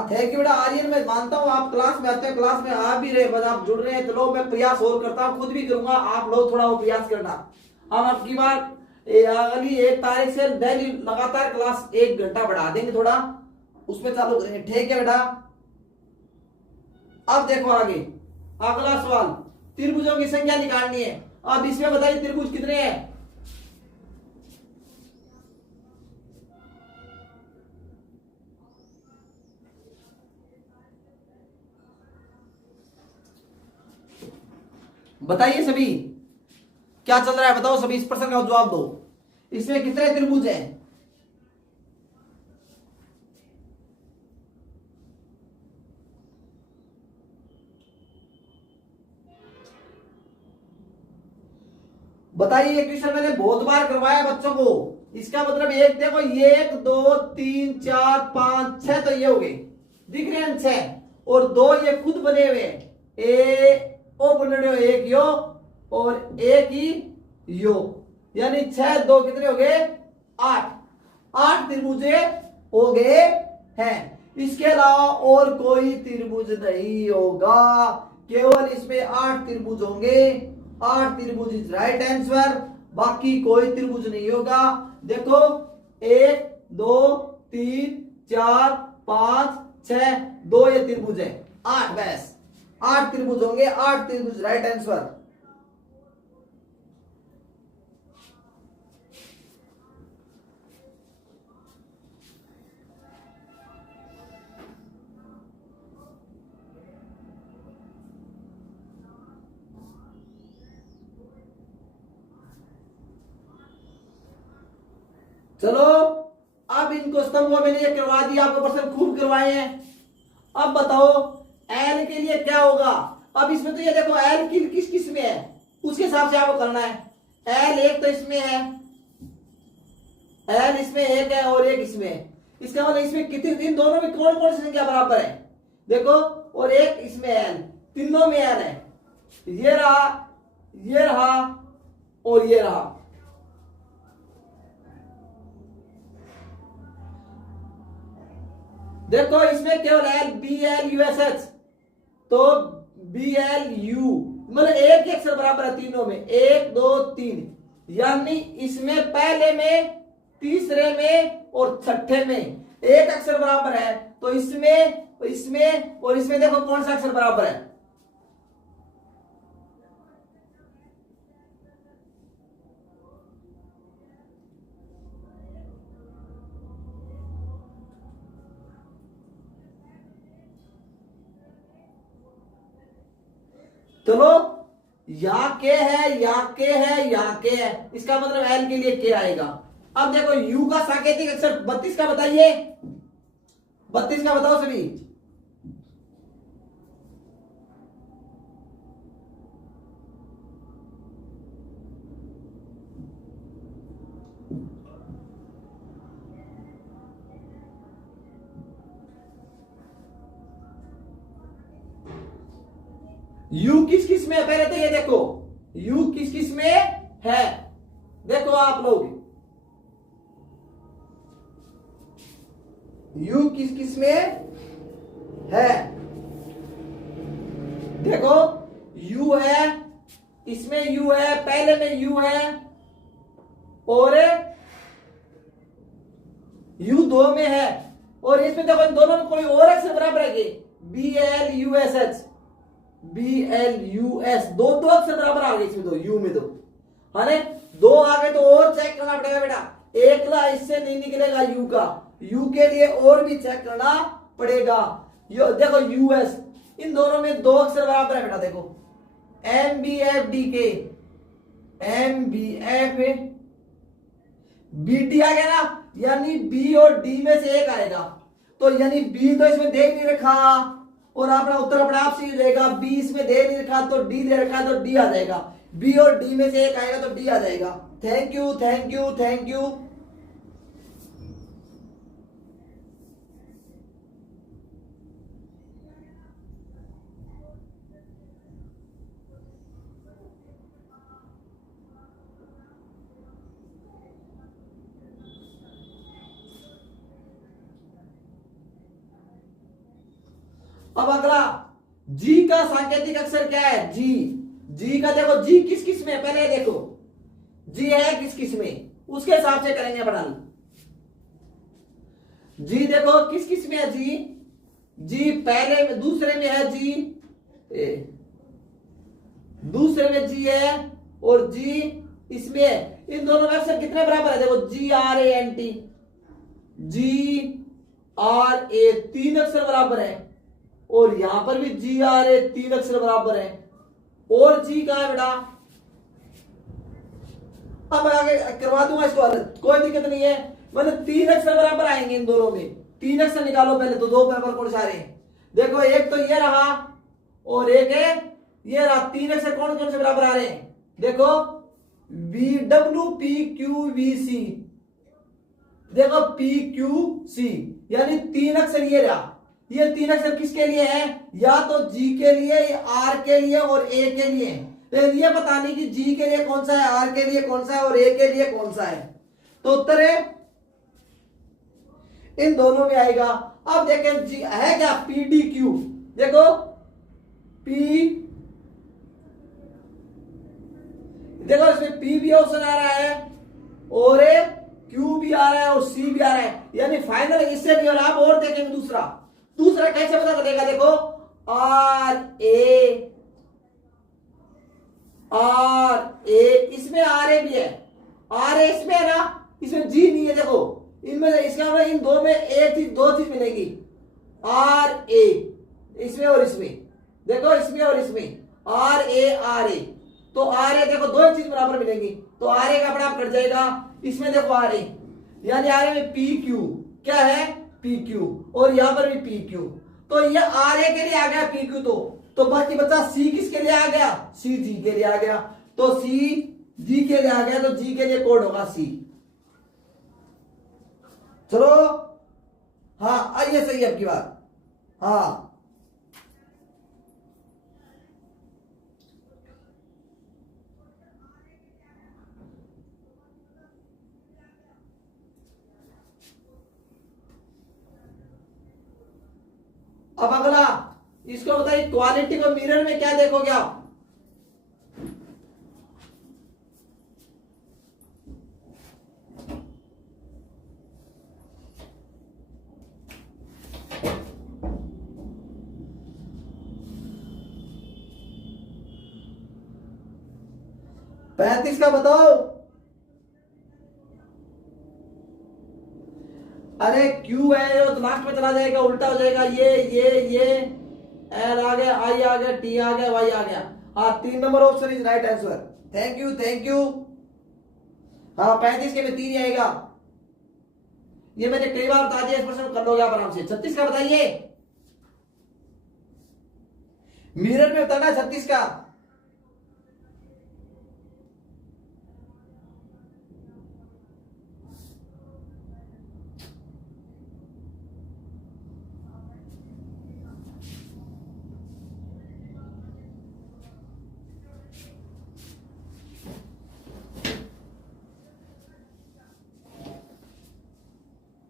थैंक यू बेटा आर्यन, मैं मानता हूँ आप क्लास में आते हैं, क्लास में आ भी रहे, बस आप जुड़ रहे हैं। चलो मैं प्रयास और करता हूँ, खुद भी करूंगा, आप लोग थोड़ा वो प्रयास करना। हम आपकी बार अगली 1 तारीख से डेली लगातार क्लास 1 घंटा बढ़ा देंगे, थोड़ा उसमें चालू करेंगे, ठीक है बेटा। अब देखो आगे अगला सवाल, त्रिभुजों की संख्या निकालनी है। अब इसमें बताइए त्रिभुज कितने हैं, बताइए सभी क्या चल रहा है, बताओ सभी इस प्रश्न का जवाब दो। इसमें कितने त्रिभुज हैं, बताइए। ये क्वेश्चन मैंने बहुत बार करवाया बच्चों को, इसका मतलब एक देखो, 1 2 3 4 5 6, तो ये हो गए, दिख रहे हैं 6, और 2 ये खुद बने हुए ए ओ बन रहे हो, एक यो और एक ही यो, यानी 6 2 कितने हो गए 8 त्रिभुजे हो गए हैं। इसके अलावा और कोई त्रिभुज नहीं होगा, केवल इसमें 8 त्रिभुज होंगे, 8 त्रिभुज इज राइट आंसर, बाकी कोई त्रिभुज नहीं होगा। देखो 1 2 3 4 5 6, 2 ये त्रिभुज है, 8 बस, 8 त्रिभुज होंगे, 8 त्रिभुज राइट आंसर। चलो अब इनको स्तंभों में ये करवा दिया, आपको प्रश्न खूब करवाए हैं। अब बताओ एल के लिए क्या होगा। अब इसमें तो ये देखो एल किस किस में है, उसके हिसाब से आपको करना है। एल एक तो इसमें है, एल इसमें एक है और एक इसमें है। इसका मतलब इसमें कितने, इन दोनों में कौन कौन सी संख्या बराबर है देखो, और एक इसमें एल, तीनों में एल है। ये रहा और ये रहा। देखो इसमें केवल L, B L U S H, तो बी एल यू मतलब एक एक से बराबर है तीनों में, 1 2 3, यानी इसमें पहले में, तीसरे में और छठे में एक अक्षर बराबर है। तो इसमें और इसमें देखो कौन सा अक्षर बराबर है। चलो या के है, या के है, या के है, इसका मतलब एल के लिए के आएगा। अब देखो यू का सांकेतिक अक्षर 32 का बताइए, 32 का बताओ सभी। यू किस किस में है पहले तो ये देखो, यू किस किस में है, देखो आप लोग यू किस किस में है, देखो यू है, इसमें यू है, पहले में यू है और यू दो में है, और इसमें देखो इन दोनों में कोई और अक्षर बराबर है, B L U S H, B L U S, दो अक्षर बराबर आ गए इसमें, तो यू में तो है ना, दो आ गए तो और चेक करना पड़ेगा बेटा, एक ला इससे नहीं निकलेगा यू का, यू के लिए और भी चेक करना पड़ेगा। देखो यूएस, इन दोनों में दो अक्षर बराबर है बेटा, देखो एम बी एफ डी के, M B F B D आ गया ना, यानी बी और डी में से एक आएगा, तो यानी बी तो इसमें दे नहीं रखा और अपना उत्तर अपने आप से रहेगा, बी इसमें दे नहीं रखा तो डी दे रखा तो डी आ जाएगा, बी और डी में से एक आएगा तो डी आ जाएगा। Thank you thank you thank you. अब अगला जी का सांकेतिक अक्षर क्या है, जी, जी का देखो जी किस किस में, पहले देखो जी है किस किस में, उसके हिसाब से करेंगे पढ़ाई। जी देखो किस किस में है, जी, जी पहले में, दूसरे में है जी, दूसरे में जी है और जी इसमें है, इन दोनों में अक्षर कितने बराबर है, देखो G R A N T, G R A, तीन अक्षर बराबर है, और यहां पर भी जी आर ए, तीन अक्षर बराबर है, और जी कहां है बेटा, अब मैं आगे करवा दूंगा इसको अलग, कोई दिक्कत नहीं है, मतलब तीन अक्षर बराबर आएंगे इन दोनों में, तीन अक्षर निकालो पहले तो, दो बराबर कौन सा रहे, देखो एक तो ये रहा और एक है ये रहा, तीन अक्षर कौन कौन से बराबर आ रहे हैं, देखो V W P Q V C, देखो पी क्यू सी, यानी तीन अक्षर ये रहा, ये तीन अक्षर किसके लिए है, या तो जी के लिए, आर के लिए और ए के लिए, लेकिन ये पता नहीं कि जी के लिए कौन सा है, आर के लिए कौन सा है और ए के लिए कौन सा है, तो उत्तर है इन दोनों में आएगा। अब देखें जी है क्या, पी डी क्यू, देखो पी, देखो इसमें पी भी ऑप्शन आ रहा है और क्यू भी आ रहा है और सी भी आ रहा है, यानी फाइनल इससे भी, और आप और देखेंगे दूसरा, दूसरा कैसे पता चलेगा, देखो आर ए, इसमें आर ए भी है, आर ए इसमें है ना, इसमें जी नहीं है, देखो इनमें, इसका मतलब इन दो में एक चीज, दो चीज मिलेगी, आर ए इसमें और इसमें, देखो इसमें और इसमें आर ए, तो आर ए देखो दो चीज बराबर मिलेंगी, तो आर ए का अपना आप कट जाएगा, इसमें देखो आर ए, यानी आर में पी क्यू क्या है, पी क्यू, और यहां पर भी पी क्यू। तो ये आर ए के लिए आ गया पी क्यू, तो बाकी बचा सी किसके लिए आ गया, सी जी के लिए आ गया। तो सी जी के लिए आ गया, तो जी के लिए कोड होगा सी। चलो हाँ आइए सही है आपकी बात। हाँ अब अगला इसको बताइए, क्वालिटी को मिरर में क्या देखोगे आप। पैंतीस का बताओ। अरे क्यू है जो दिमाग में चला जाएगा, उल्टा हो जाएगा, ये एल आ गया, आई आ गया, टी आ गया, वाई आ गया। हाँ 3 number option is right answer. Thank you thank you. हाँ 35 के में 3 ही आएगा, ये मैंने कई बार बता दिया, इस प्रश्न कर लोगे आप आराम से। 36 का बताइए, मिरर में बताना 36 का।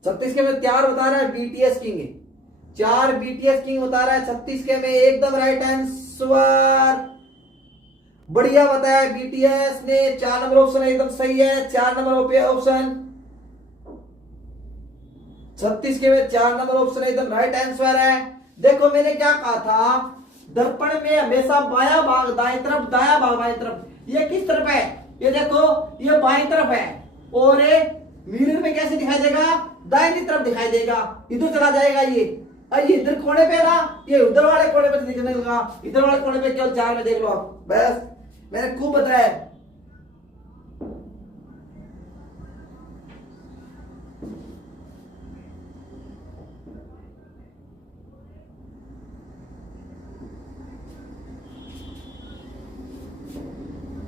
छत्तीस के में 4 बता रहा है बीटीएस किंग, 4 बीटीएस किंग बता रहा है 36 के में, एकदम राइट आंसर, बढ़िया बताया बीटीएस ने। 4 नंबर ऑप्शन एकदम सही है, 4 नंबर ऑप्शन 36 के में 4 नंबर ऑप्शन एकदम राइट आंसर है। देखो मैंने क्या कहा था, दर्पण में हमेशा बायां भाग दाएं तरफ, दायां भाग बाएं तरफ। ये किस तरफ है, ये देखो ये बाएं तरफ है, और ये मिरर में कैसे दिखाई देगा, दाहिनी तरफ दिखाई देगा, इधर चला जाएगा ये। ये इधर कोने पे ना, ये उधर वाले कोने पे दिखने लगा, इधर वाले कोने पे केवल 4 में देख लो आप, बस मैंने खूब बताया।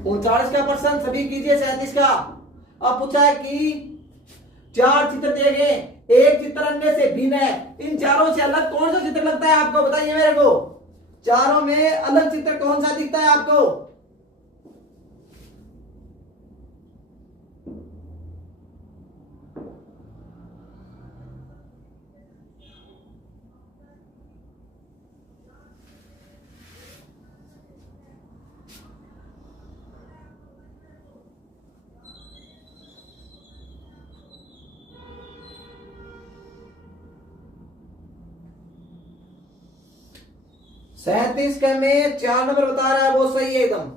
39 का प्रश्न सभी कीजिए। 37 का अब पूछा है कि 4 चित्र दिए गए, एक चित्र अन्य से भिन्न है, इन चारों से अलग कौन सा चित्र लगता है आपको, बताइए मेरे को। चारों में अलग चित्र कौन सा दिखता है आपको। सैंतीस के में 4 नंबर बता रहा है, वो सही है एकदम।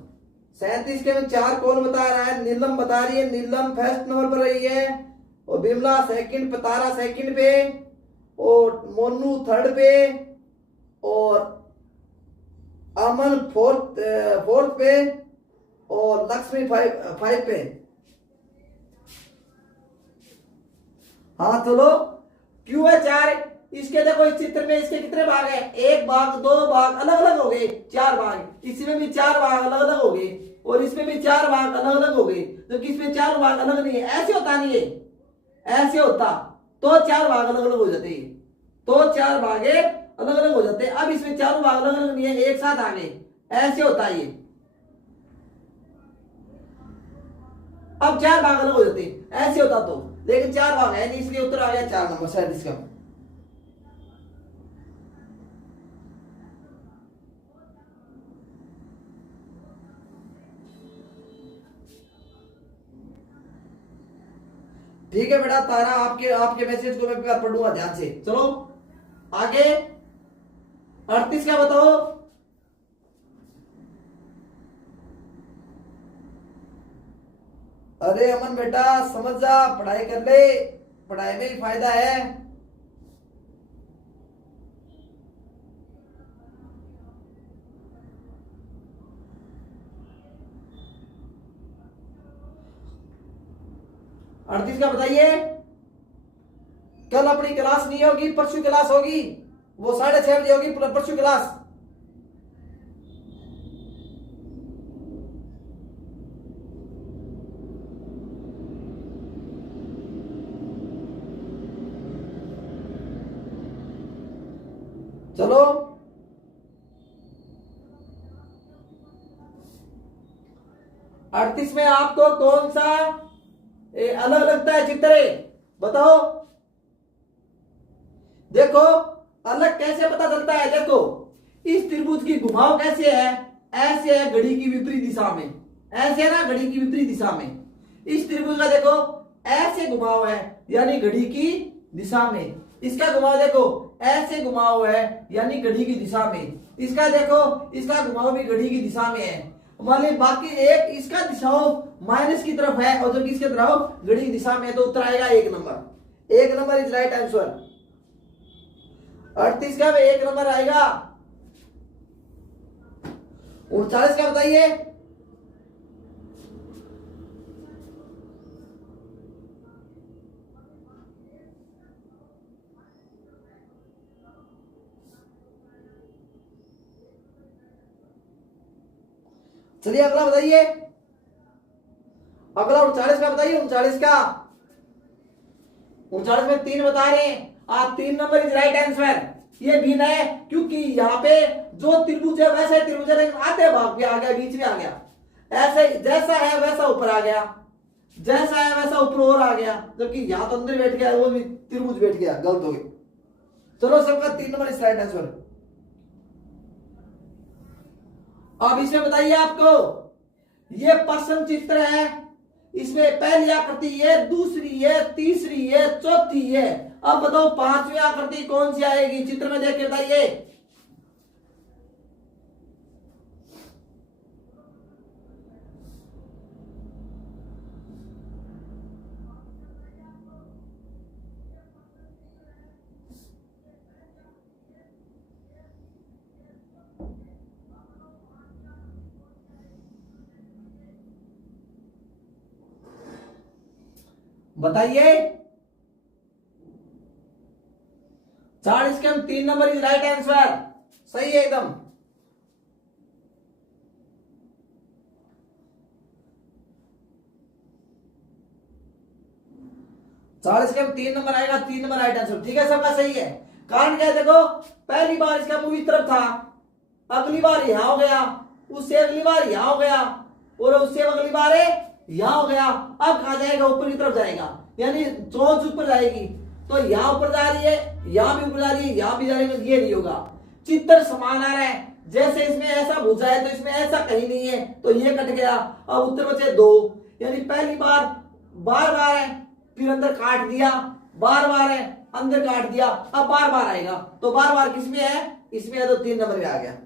37 के में 4 कौन बता रहा है, नीलम बता रही है, नीलम फर्स्ट नंबर पर रही है, और बिमला सेकंड पे, तारा सेकंड पे, और मोनू थर्ड पे, और अमन फोर्थ पे, और लक्ष्मी फाइव पे। हाँ चलो, क्यों है 4, इसके देखो इस चित्र में इसके कितने भाग है, 1 भाग 2 भाग अलग अलग हो गए, 4 भाग, इसमें भी 4 भाग अलग अलग हो गए, और इसमें भी 4 भाग अलग अलग हो गए, तो किसमें 4 भाग अलग नहीं है, ऐसे होता नहीं है, ऐसे होता तो 4 भाग अलग अलग हो जाते, तो 4 भागे अलग अलग हो जाते। अब इसमें 4 भाग अलग अलग नहीं है, एक साथ आ गए, ऐसे होता है ये। अब 4 भाग अलग हो जाते, ऐसे होता तो, लेकिन 4 भाग है नहीं, इसलिए उत्तर आ गया 4 नंबर 37 का। ठीक है बेटा तारा, आपके आपके मैसेज को मैं पढ़ूंगा ध्यान से। चलो आगे 38 का बताओ। अरे अमन बेटा समझ जा, पढ़ाई कर ले, पढ़ाई में ही फायदा है। अड़तीस का बताइए। नहीं होगी, परसों क्लास होगी, वो 6:30 बजे होगी परसों क्लास। चलो 38 में आपको कौन सा अलग लगता है चित्र बताओ। देखो अलग कैसे पता चलता है, देखो इस त्रिभुज की घुमाव कैसे है, ऐसे है घड़ी की विपरीत दिशा में, ऐसे है ना घड़ी की विपरीत दिशा में। इस त्रिभुज का देखो ऐसे घुमाव है यानी घड़ी की दिशा में, इसका घुमाव देखो ऐसे घुमाव है यानी घड़ी की दिशा में, इसका देखो इसका घुमाव भी घड़ी की दिशा में है। मान ली बाकी एक इसका दिशाओं माइनस की तरफ है और जो कि इसके तरफ घड़ी की दिशा में है, तो उत्तर आएगा 1 number. 1 number is right answer. 38 का 1 नंबर आएगा। 39 का बताइए। चलिए अगला बताइए, अगला 39 का बताइए। 39 का 39 में 3 बता रहे हैं आप, 3 नंबर इज राइट आंसर। ये भिन्न है क्योंकि यहाँ पे जो त्रिभुज है वैसे त्रिभुज है, लेकिन आधे भाग में आ गया, बीच में आ गया, ऐसे जैसा है वैसा ऊपर आ गया, जैसा है वैसा ऊपर और आ गया, जबकि यहाँ तो अंदर बैठ गया, वो भी त्रिभुज बैठ गया, गलत हो गया। चलो सबका 3 नंबर इज राइट आंसर। अब इसमें बताइए आपको, ये प्रश्न चित्र है, इसमें पहली आकृति ये, दूसरी ये, तीसरी ये, चौथी ये। अब बताओ 5वीं आकृति कौन सी आएगी, चित्र में देख के बताइए। बताइए। 40 के 3 नंबर इज राइट आंसर, सही है एकदम। चालीस के 3 नंबर आएगा, 3 नंबर राइट आंसर, ठीक है सबका सही है। कारण क्या है देखो, पहली बार इसका मुंह इस तरफ था, अगली बार यहां हो गया, उससे अगली बार यहां हो गया, और उससे अगली बार यहां हो गया। अब कहा जाएगा, ऊपर की तरफ जाएगा, यानी चोंच ऊपर जाएगी, तो यहां ऊपर जा रही है, यहां भी ऊपर जा रही है, यहां भी जा रही है, ये नहीं होगा। चित्र समान आ रहा है, जैसे इसमें ऐसा भुजा है तो इसमें ऐसा कहीं नहीं है, तो ये कट गया। अब उत्तर बचे 2, यानी पहली बार बार बार है, फिर अंदर काट दिया, बार बार है, अंदर काट दिया, अब बार बार आएगा, तो बार बार किसमें है, इसमें है, तो 3 नंबर में आ गया।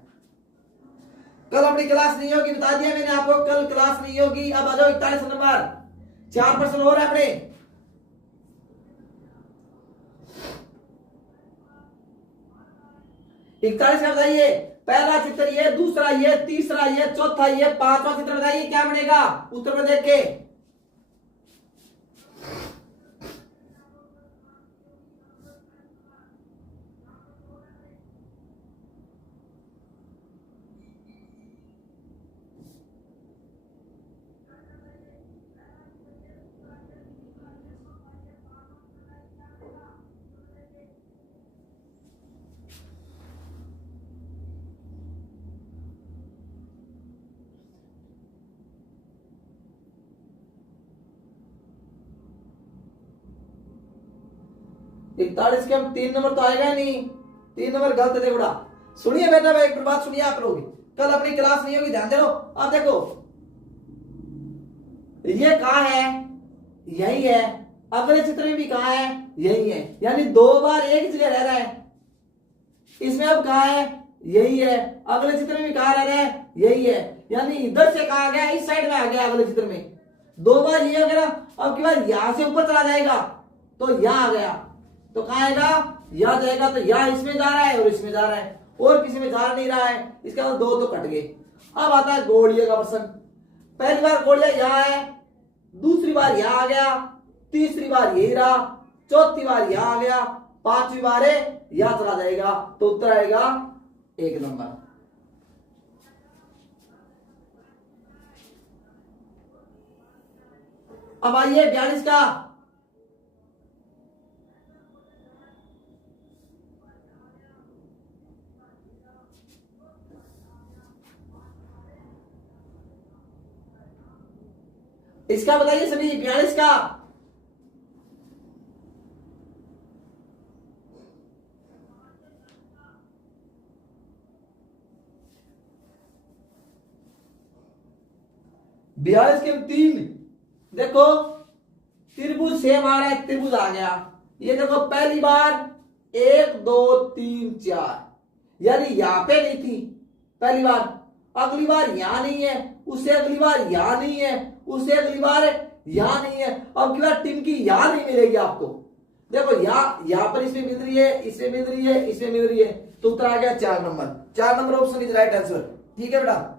कल अपनी क्लास नहीं होगी, बता दिया मैंने आपको, कल क्लास नहीं होगी। अब आ जाओ 41 नंबर, 4 प्रश्न हो रहे हैं अपने। 41 का बताइए, पहला चित्र ये, दूसरा ये, तीसरा ये, चौथा ये, 5वां चित्र बताइए क्या बनेगा, उत्तर में देख के। इकतालीस के हम 3 नंबर तो आएगा नहीं, 3 नंबर गलत है बेटा। सुनिए बेटा, एक बात सुनिए आप लोग, कल अपनी क्लास नहीं होगी, ध्यान दे लो। अब देखो ये कहां है, यही है, अगले चित्र में भी कहां है, यही है, यानी 2 बार एक जगह रह रहा है। इसमें अब कहां है, यही है, अगले चित्र में भी कहां रह रहा है, यही है, यानी इधर से कहा गया, इस साइड में आ गया अगले चित्र में, 2 बार ये वगैरह। अब की बार यहां से ऊपर चला जाएगा, तो यहां आ गया, तो कहां आएगा, यहां जाएगा, तो यहां इसमें जा रहा है और इसमें जा रहा है, और किसी में जा नहीं रहा है, इसका मतलब 2 तो कट गए। अब आता है गोलिये का प्रश्न। पहली बार गोलिया यहां है, दूसरी बार यहां आ गया, तीसरी बार यही रहा, चौथी बार यहां आ गया, 5वीं बार है यहां चला जाएगा, तो उत्तर आएगा 1 नंबर। अब आइए 42 का। इसका बताइए सभी 42 का। बयालीस के 3 देखो त्रिभुज सेम आ रहा है, त्रिभुज आ गया। ये देखो पहली बार 1 2 3 4, यानी यहां पे नहीं थी पहली बार, अगली बार यहां नहीं है, उससे अगली बार यहां नहीं है, उससे अगली बार यहां नहीं है, अब की बार टिम की यहां नहीं मिलेगी आपको। देखो यहां पर इसमें मिल रही है, इसमें मिल रही है, इसमें मिल रही है, तो उत्तर आ गया 4 number. 4 number option is right answer. ठीक है बेटा।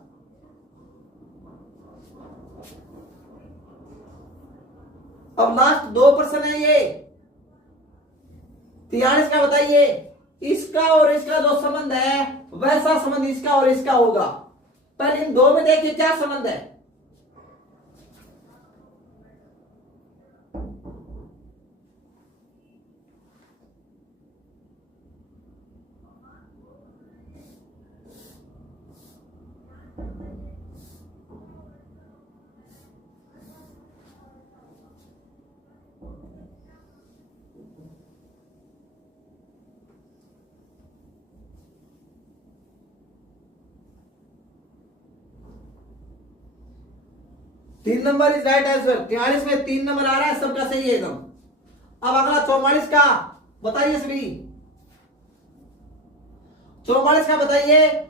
अब लास्ट 2 प्रश्न है ये 43 का। बताइए इसका और इसका जो संबंध है वैसा संबंध इसका और इसका होगा। पहले इन दो में देखिए क्या संबंध है। तीन नंबर इज राइट आंसर। 43 में 3 नंबर आ रहा है, सबका सही है एकदम। अब अगला 44 का बताइए सभी। 44 का बताइए।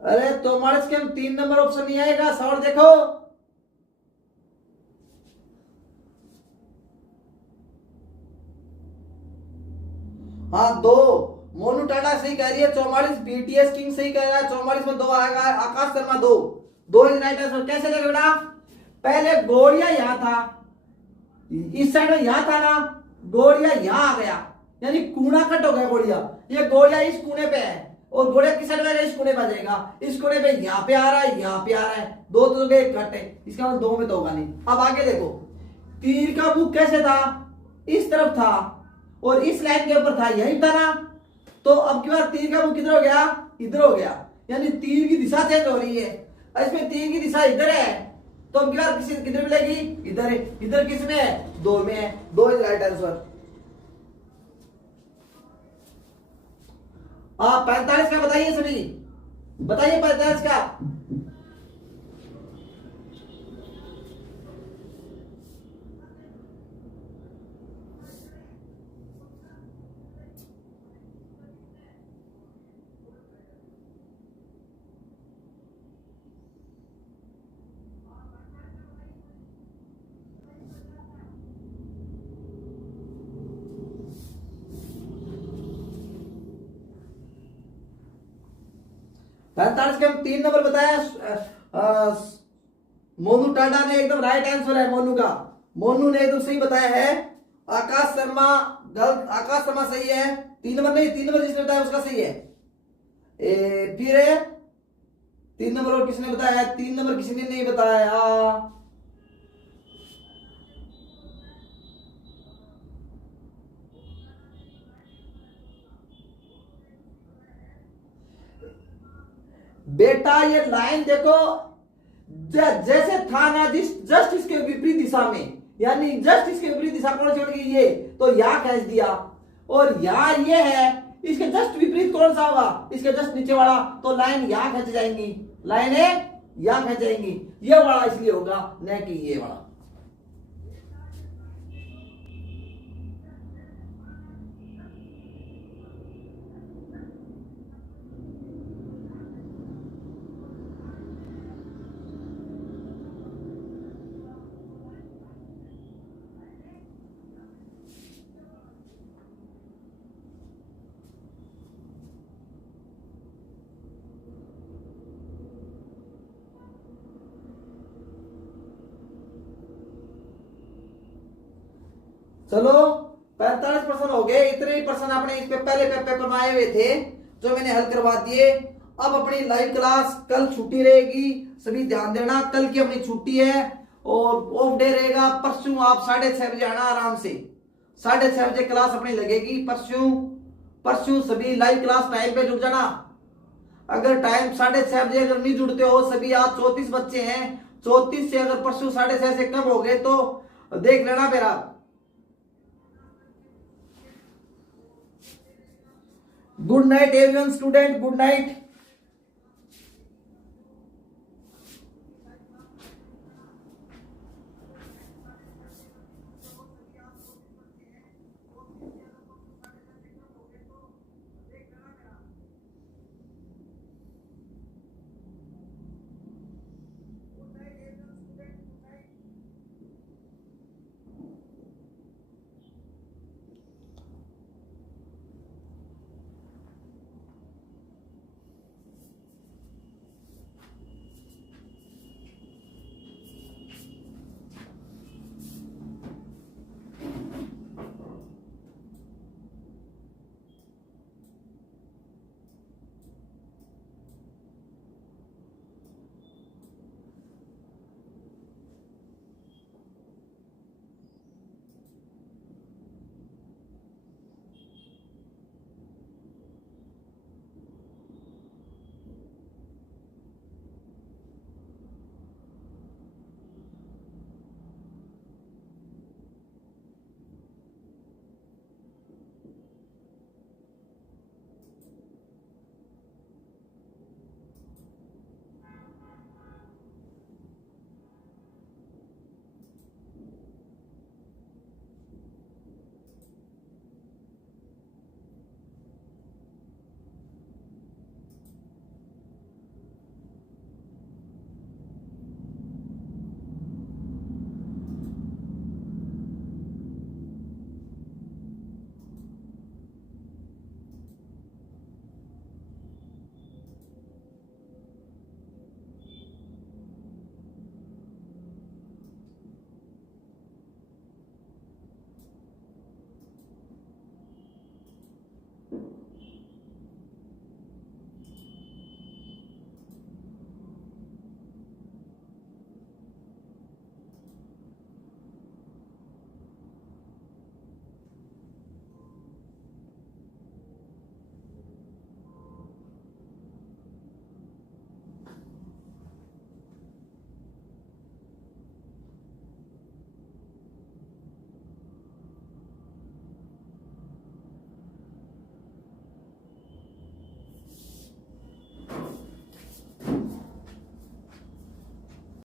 अरे 44 के 3 नंबर ऑप्शन नहीं आएगा, सवाल देखो। हाँ 2 मोनू टाटा सही कह रही है। 44 बीटीएस किंग सही कह रहा है। 44 में 2 आएगा। आकाश शर्मा 2 2 इज राइट आंसर। कैसे देगा बेटा? पहले गोड़िया यहां था, इस साइड में यहां था ना, गोड़िया यहां आ गया, यानी कूणा कट हो गया गोड़िया। ये गोड़िया इस कूने पे है और गोड़िया किस साइड में इस कोने पे आ जाएगा। इस कोने पे यहां पे आ रहा है, यहां पे आ रहा है, 2 तो गए कट है, इसका मतलब 2 में तो होगा नहीं। अब आगे देखो तीर का मुख कैसे था, इस तरफ था और इस लाइन के ऊपर था, यही था ना। तो अब की बार तीर का मुख किधर हो गया? इधर हो गया, यानी तीर की दिशा चेंज हो रही है। इसमें तीर की दिशा इधर है, तो अब की बार किधर मिलेगी? इधर है। इधर किस में है? 2 में है। 2 इज राइट आंसर। 45 का बताइए सभी, बताइए 45 का। पैंतालीस के हम 3 नंबर बताया। मोनू टाटा ने एकदम राइट आंसर है। मोनू का, मोनू ने एकदम सही बताया है। आकाश शर्मा गलत, आकाश शर्मा सही है। 3 नंबर नहीं, 3 नंबर जिसने बताया उसका सही है। फिर 3 नंबर और किसने बताया? 3 नंबर किसी ने नहीं बताया। बेटा ये लाइन देखो, जैसे था ना, जस्ट इसके विपरीत दिशा में, यानी जस्ट इसके विपरीत दिशा कौन सी होगी? ये तो यहां खींच दिया, और यहां ये है, इसके जस्ट विपरीत कौन सा होगा? इसके जस्ट नीचे वाला। तो लाइन यहां खींच जाएंगी, लाइन है यहां खींच जाएंगी, ये वाला इसलिए होगा न कि ये वाला। चलो 45% हो गए। इतने ही प्रश्न आपने इस पे पहले पेपर में आए हुए थे जो मैंने हल करवा दिए। अब अपनी लाइव क्लास कल छुट्टी रहेगी, सभी ध्यान देना, कल की अपनी छुट्टी है और ऑफ डे रहेगा। परसों आप 6:30 बजे आना आराम से, 6:30 बजे क्लास अपनी लगेगी परसों सभी लाइव क्लास टाइम पे जुड़ जाना। अगर टाइम 6:30 बजे अगर नहीं जुड़ते हो सभी, आज 34 बच्चे हैं, 34 से अगर परसों 6:30 से कम हो गए तो देख लेना फिर आप। Good night everyone student, good night.